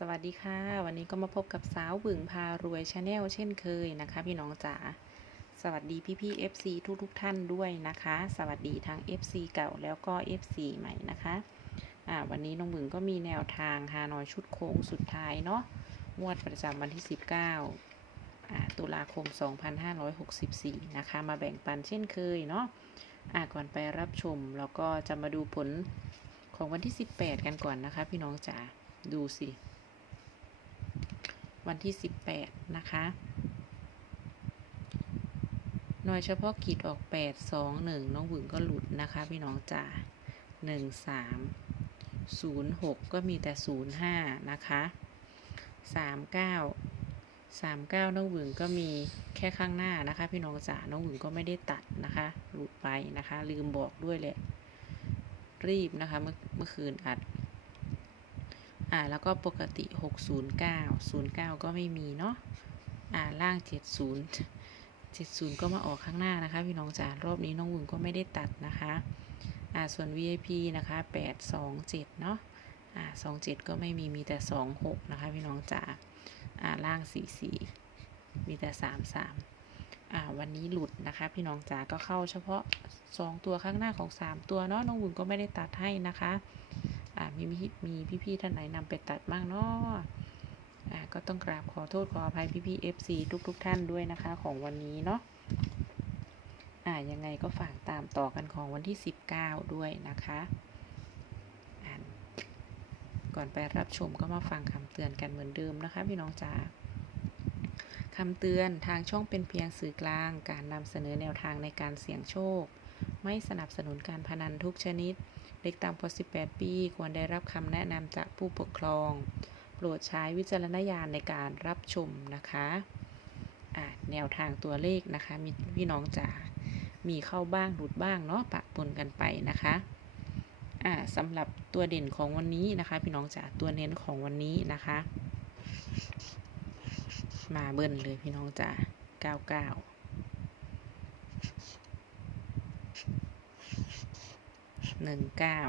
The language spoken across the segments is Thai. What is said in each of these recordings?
สวัสดีค่ะ วันนี้ก็มาพบกับสาวบึงพารวยชาแนลเช่นเคยนะคะ พี่น้องจ๋าสวัสดีพี่พี่ FC ทุกทุกท่านด้วยนะคะ สวัสดีทั้ง FC เก่าแล้วก็ FC ใหม่นะคะอ่าวันนี้น้องบึงก็มีแนวทางฮานอยชุดโค้งสุดท้ายเนาะงวดประจำวันที่ 19อ่าตุลาคม 2564 นะคะ มาแบ่งปันเช่นเคยเนาะอ่าก่อนไปรับชมแล้วก็จะมาดูผลของวันที่ 18 กันก่อนนะคะ พี่น้องจ๋าดูสิ วันที่ 18 นะคะ หน่วยเฉพาะกิจออก 8 2 1 น้องหวึงก็หลุดนะคะ พี่น้องจ๋า1 3 0 6 ก็มีแต่ 0 5 นะคะ 3 9 3 9 น้องหวึงก็มีแค่ข้างหน้านะคะ พี่น้องจ๋า น้องหวึงก็ไม่ได้ตัดนะคะ หลุดไปนะคะ ลืมบอกด้วยแหละ รีบนะคะเมื่อเมื่อคืนอัด อ่าแล้วก็ปกติ 609 09 ก็ไม่มีเนาะอ่าล่าง 70 70 ก็มาออกข้างหน้านะคะ พี่น้องจ๋ารอบนี้น้องวุ้นก็ไม่ได้ตัดนะคะอ่าส่วน VIP นะคะ 827 เนาะอ่า27 ก็ไม่มีมีแต่ 26 นะคะ พี่น้องจ๋าอ่าล่าง 44 มีแต่ 33อ่าวันนี้หลุดนะคะ พี่น้องจ๋าก็เข้าเฉพาะ 2 ตัวข้างหน้าของ 3 ตัวเนาะน้องวุ้นก็ไม่ได้ตัดให้นะคะ อ่ามีมีพี่ๆท่านไหนนำไปตัดบ้างเนาะอ่าก็ต้องกราบขอโทษขออภัยพี่ๆ FC ทุกๆทท่านด้วยนะคะของวันนี้เนาะอ่ายังไงก็ฝากตามต่อกันของวันที่ 19 ด้วยนะคะก่อนไปรับชมก็มาฟังคำเตือนกันเหมือนเดิมนะคะ พี่น้องจ๋าคำเตือนทางช่องเป็นเพียงสื่อกลาง การนำเสนอแนวทางในการเสี่ยงโชค ไม่สนับสนุนการพนันทุกชนิด เด็กต่ำกว่า 18 ปี ควรได้รับคำแนะนำจากผู้ปกครอง โปรดใช้วิจารณญาณในการรับชมนะคะอะแนวทางตัวเลขนะคะ มีพี่น้องจ๋ามีเข้าบ้างหลุดบ้างเนาะปะปนกันไปนะคะอะสำหรับตัวเด่นของวันนี้นะคะ พี่น้องจ๋าตัวเน้นของวันนี้นะคะ มาเบิ้ลเลยพี่น้องจ๋า99 หนึ่งเก้า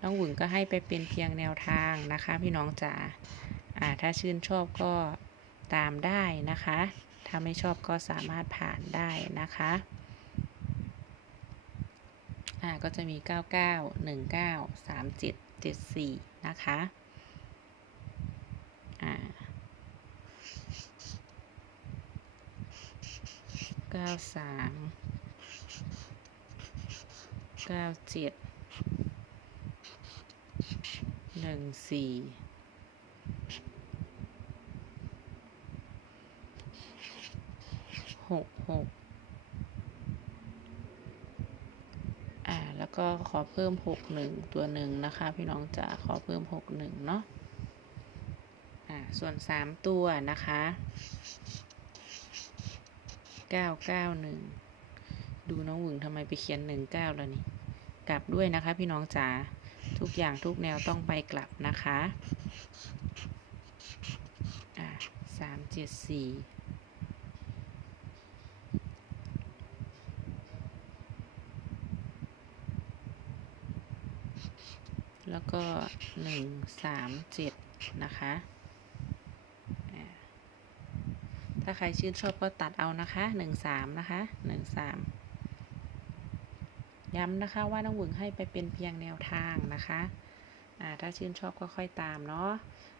น้องหวึงก็ให้ไปเป็นเพียงแนวทางนะคะ พี่น้องจ๋าอ่าถ้าชื่นชอบก็ตามได้นะคะ ถ้าไม่ชอบก็สามารถผ่านได้นะคะอ่าก็จะมี 99 19 37 74 นะคะอ่า93 เก้าเจ็ดหนึ่งสี่หกหกอ่า แล้วก็ขอเพิ่มหกหนึ่งตัวหนึ่งนะคะ พี่น้องจ๋าขอเพิ่มหกหนึ่งเนาะอ่า ส่วนสามตัวนะคะเก้าเก้าหนึ่งดูน้องหวึงทำไมไปเขียนหนึ่งเก้าแล้วนี่ กลับด้วยนะคะ พี่น้องจ๋าทุกอย่างทุกแนวต้องไปกลับนะคะสามเจ็ดสี่แล้วก็หนึ่งสามเจ็ดนะคะถ้าใครชื่นชอบก็ตัดเอานะคะหนึ่งสามนะคะหนึ่งสาม ย้ำนะคะว่าน้องหวึงให้ไปเป็นเพียงแนวทางนะคะอ่าถ้าชื่นชอบก็ค่อยตามเนาะ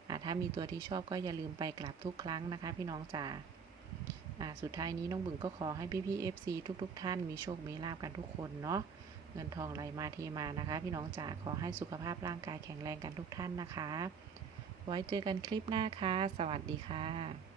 อ่าถ้ามีตัวที่ชอบก็อย่าลืมไปกลับทุกครั้งนะคะ พี่น้องจ๋าอ่าสุดท้ายนี้น้องบึงก็ขอให้พี่พี่ FC ทุกๆทท่านมีโชค มีลาบกันทุกคนเนาะ เงินทองไหลมาเทมานะคะ พี่น้องจ๋าขอให้สุขภาพร่างกายแข็งแรงกันทุกท่านนะคะ ไว้เจอกันคลิปหน้าค่ะ สวัสดีค่ะ